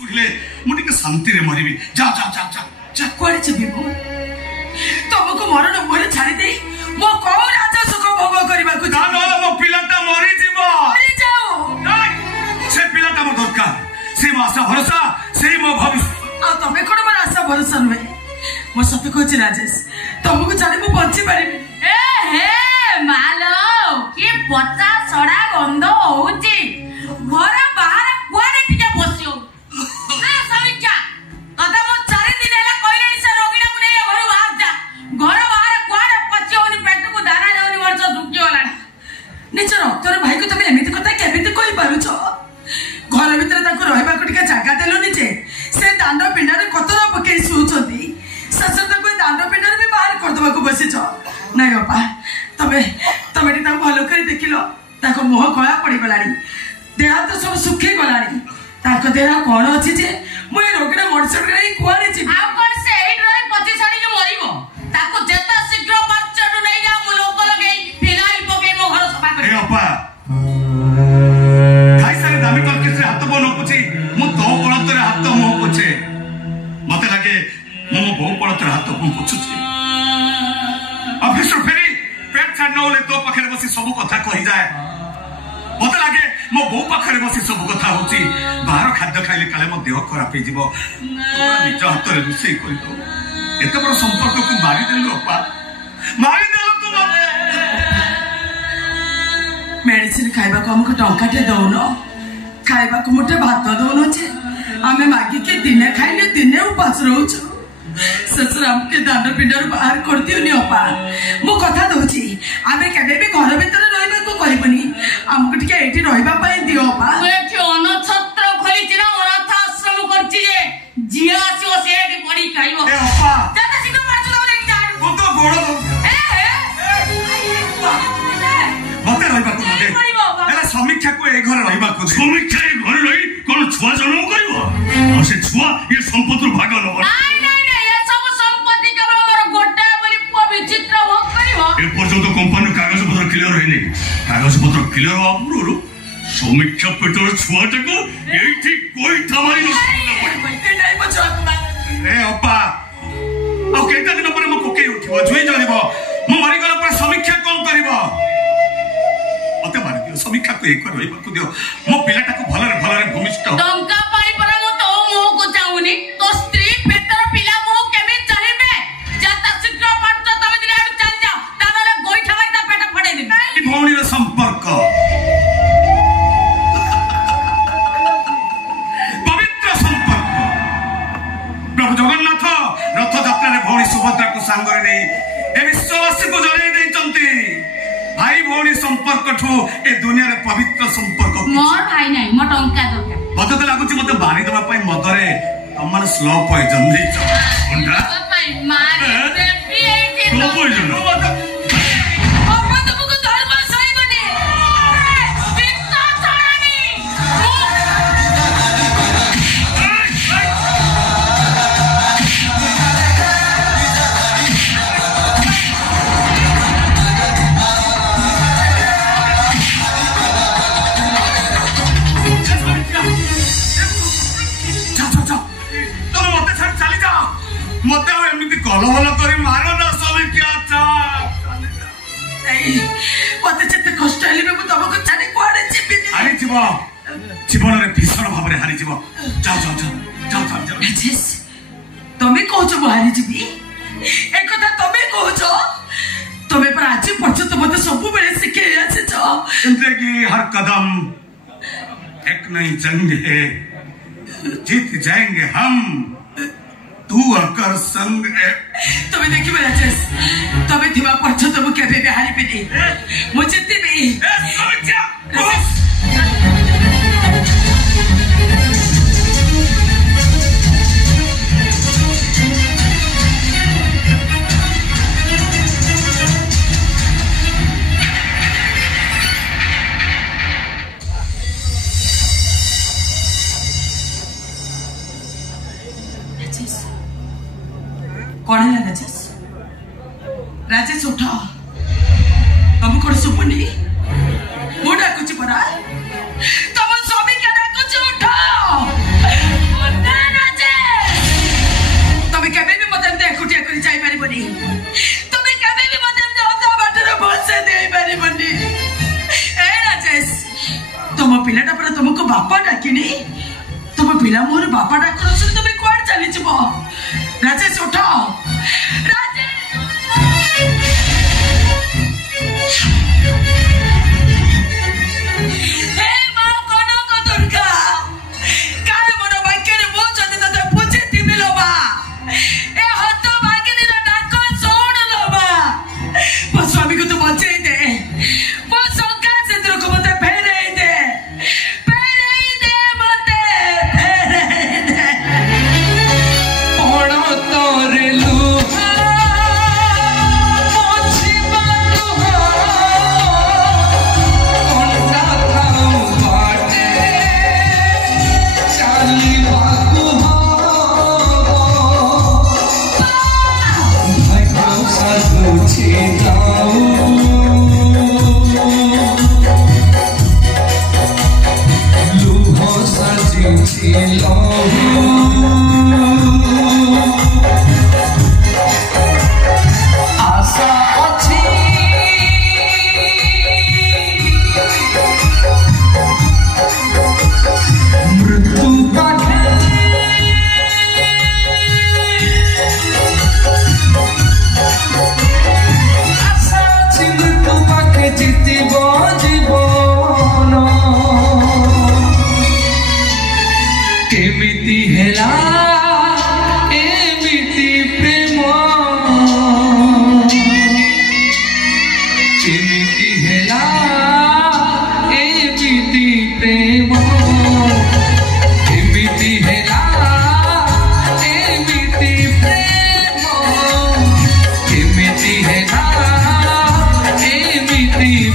ଶୁଣିଲେ ମୁଁ ଟିକେ ଶାନ୍ତିରେ ମରିବି। ଯା ଯା ଯା ଯା ଯା। କୁଆଡେ ଯିବି ମୁଁ? ତମକୁ ମରଣ ମୁହଁରେ ଛାଡ଼ି ଦେଇ ମୁଁ କୋଉ ରାଜା ସୁଖ ଭୋଗ କରିବାକୁ ନହେଲେ ମୋ ପିଲାଟା ମରିଯିବ। ସେ ପିଲାଟା ମୋ ଦରକାର, ସେ ମୋ ଆଶା ଭରସା, ସେଇ ମୋ ଭବିଷ୍ୟତ। ଆଉ ତମେ କଣ ମୋର ଆଶା ଭରସା ନୁହେଁ? ମୁଁ ସତ କହୁଛି ରାଜେଶ, ତମକୁ ଛାଡ଼ି ମୁଁ ବଞ୍ଚି ପାରିବି। ମାଲୋ କି ପଚା ସଡା ଗନ୍ଧ ହଉଛି। ଘର ବାହାରେ କୁଆଡେ ଟିକେ ବସିବ। ସମୀକ୍ଷା ତତେ ମୁଁ 4 ଦିନ ହେଲା କହିଲେଣି ସେ ରୋଗୀଟାକୁ ନେଇ ଘରୁ ବାହାର ଯା। ଘର ବାହାରେ କୁଆଡେ ପଚି ହଉନି, ପେଟକୁ ଦାନା ଯାଉନି, ବର୍ଷ ଶୁଖିଗଲାଣି। ନିଜ ରକ୍ତର ଭାଇକୁ ତମେ ଏମିତି କଥା କେମିତି କହିପାରୁଛ? ଘର ଭିତରେ ତାଙ୍କୁ ରହିବାକୁ ଟିକେ ଜାଗା ଦେଲନି ଯେ ସେ ଦାଣ୍ଡ ପିଣ୍ଡାରେ କତରା ପକେଇ ଶୋଉଛନ୍ତି। ଶେଷରେ ତାଙ୍କୁ ଦାଣ୍ଡ ପିଣ୍ଡାରେ ବି ବାହାର କରିଦେବାକୁ ବସିଛ। ନାଇଁ ବାପା, ତମେ ତାକୁ ଭଲ କରି ଦେଖିଲ। ତାଙ୍କ ମୁହଁ କଳା ପଡିଗଲାଣି, ଦେହ ତ ସବୁ ଶୁଖି ଗଲାଣି। ତାଙ୍କ ଦେହ କଣ ଅଛି ଯେ ମୁଁ ଏ ରୋଗୀର ମଣିଷ କୁଆଡେ ଯିବି? ଆଉ କଣ ସେ ଏଇଠି ରହି ପଚି ସଡିକି ମରିବ? ତାକୁ ଯେତେ ଶୀଘ୍ର ପାର୍ଚରୁ ନେଇଯାଅ, ମୁଁ ଲୋକ ଲଗେଇ ଫିନାଇଲ ପକେଇ ମୋ ଘର ସଫା କରିବି। ଖାଇସାରି ଦାମୀ ତରକାରୀରେ ହାତ ବୋ ନ ପୋଛି ମୁଁ ତୋ ପଳତରେ ହାତ ମୁହଁ ପୋଛେ। ମତେ ଲାଗେ ମୁଁ ମୋ ବୋଉ ପଳତରେ ହାତ ମୁହଁ ପୋଛୁଛି। ଅଫିସରୁ ଫେରି ପେଟ ଛାଡି ନହେଲେ ତୋ ପାଖରେ ବସି ସବୁ କଥା କହିଯାଏ। ମତେ ଲାଗେ ମୋ ବୋଉ ପାଖରେ ବସି ସବୁ କଥା ହଉଛି। ବାହାର ଖାଦ୍ୟ ଖାଇଲେ କାଳେ ମୋ ଦେହ ଖରାପ ହେଇଯିବ। ନିଜ ହାତରେ ରୋଷେଇ କରିଦଉ। ଏତେ ବଡ ସମ୍ପର୍କକୁ ମାରିଦେଲୁ ଅପା, ମାରିଦେଲୁ ତୁ। ମେଡିସିନ ଖାଇବାକୁ ଆମକୁ ଟଙ୍କାଟେ ଦଉନ, ଖାଇବାକୁ ମୁଠେ ଭାତ ଦଉନ ଯେ ଆମେ ମାଗିକି ଦିନେ ଖାଇଲେ ଦିନେ ଉପାସ ରହୁଛୁ। ଶେଷରେ ଆମକୁ ଦାଣ୍ଡ ପିଣ୍ଡାରୁ ବାହାର କରିଦିଅନି ଅପା। ମୁଁ କଥା ଦଉଛି ଆମେ କେବେ ବି ଘର ଭିତରେ ରହିବାକୁ କହିବୁନି। ଆମକୁ ଟିକେ ଏଇଠି ରହିବା ପାଇଁ ଦିଅ ଅପା। ଏଠି ଅନଛତ୍ର ଖୋଲିଛି ନା ଅନାଥ ଆଶ୍ରମ କରିଛି ଯେ ଝିଅ ଆସିବ ସେ ଏଠି ପଡି ଖାଇବ। ମତେ ରହିବାକୁ ସମୀକ୍ଷାକୁ ଏଇ ଘରେ ରହିବାକୁ। ସମୀକ୍ଷା ଏଇ ଘରେ ରହି କଣ ଛୁଆ ଜନ୍ମ କରିବ? ଆଉ ସେ ଛୁଆ ଏ ସମ୍ପତ୍ତିରୁ ଭାଗ ନବ। এপর্যন্ত কোম্পানির কাগজপত্র ক্লিয়ার হয়নি। কাগজপত্র ক্লিয়ার হওয়া পূর্বରୁ সমীক্ষা পেটর ছুয়াটাকে এইটি কইঠা মারি এ অপা ଆଉ କେତେ ଦିନ ପରେ ମୋ ପକେଇ ଉଠିବ, ଝୁଇ ଜଳିବ। ମୁଁ ମରିଗଲା ପରେ ସମୀକ୍ଷା କଣ କରିବ? ମତେ ମାରିଦିଅ, ସମୀକ୍ଷାକୁ ଏକ ରହିବାକୁ ଦିଅ। ମୋ ପିଲାଟାକୁ ଭଲରେ ଭଲରେ ଭୂମିଷ୍ଠ। ଟଙ୍କା ପାଇ ପରା ମୁଁ ତୋ ମୁହଁକୁ ଚାହୁଁନି, ତୋ ସ୍ତ୍ରୀ ପେଟର ପିଲା ମୁହଁ କେମିତି ଚାହିଁବେ? ଯାତା ଶୀଘ୍ର ପାଠ ତମେ ଦିନେ ଆଡୁ ଚାଲି ଯାଅ, ତାହେଲେ ଗୋଇଠା ମାରି ତା ପେଟ ଫଟେଇ ଦେବି। ଏ ଭଉଣୀର ସମ୍ପର୍କ ପବିତ୍ର ସମ୍ପର୍କ। ପ୍ରଭୁ ଜଗନ୍ନାଥ ରଥଯାତ୍ରାରେ ଭଉଣୀ ସୁଭଦ୍ରାକୁ ସାଙ୍ଗରେ ନେଇ ଏ ବିଶ୍ୱବାସୀକୁ ଜଣେଇ ଦେଇଛନ୍ତି ଭାଇ ଭଉଣୀ ସମ୍ପର୍କଠୁ ଏ ଦୁନିଆରେ ପବିତ୍ର ସମ୍ପର୍କ। ମୋର ଭାଇ ନାହିଁ, ମୋ ଟଙ୍କା ଦରକାର। ମତେ ତ ଲାଗୁଛି ମତେ ମାରିଦେବା ପାଇଁ ମଦରେ ତମମାନେ ସ୍ଲୋ ପଏଜନ ଦେଇଛ। ମତେ ଆଉ ଏମିତି କଲବଲ କରି ମାର ନା ସମୀକ୍ଷା। ମତେ ଯେତେ କଷ୍ଟ ହେଲେ ବି ମୁଁ ତମକୁ ଛାଡି କୁଆଡେ ଯିବିନି। ହାରିଯିବ, ଜୀବନରେ ଭୀଷଣ ଭାବରେ ହାରିଯିବ। ଯାଅ ଯାଅ ଯାଅ ଯାଅ ଯାଅ ଯାଅ। ରାଜେଶ, ତମେ କହୁଛ ମୁଁ ହାରିଯିବି? ଏକଥା ତମେ କହୁଛ? ତମେ ପରା ଆଜି ପର୍ଯ୍ୟନ୍ତ ମତେ ସବୁବେଳେ ଶିଖେଇ ଆସିଛ। जिंदगी हर कदम एक नई जंग है, जीत जाएंगे हम, तू अकर संग है। তুমি দেখিবে রাজেশ, তবে থিবা পর্যন্ত মু কেবে বি হারিবিনি। মু জিতিবি। कौन है राजेश? राजेश उठ, तुम कौन सुबुनी? मु डाकुची परा, तुम स्वामी के डाकुची उठ। ପିଲା ମୋର ବାପା ଡାକର ଶୁଣି ତମେ କୁଆଡେ ଚାଲିଯିବ? ରାଜେଶ ଉଠ,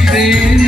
प्रेम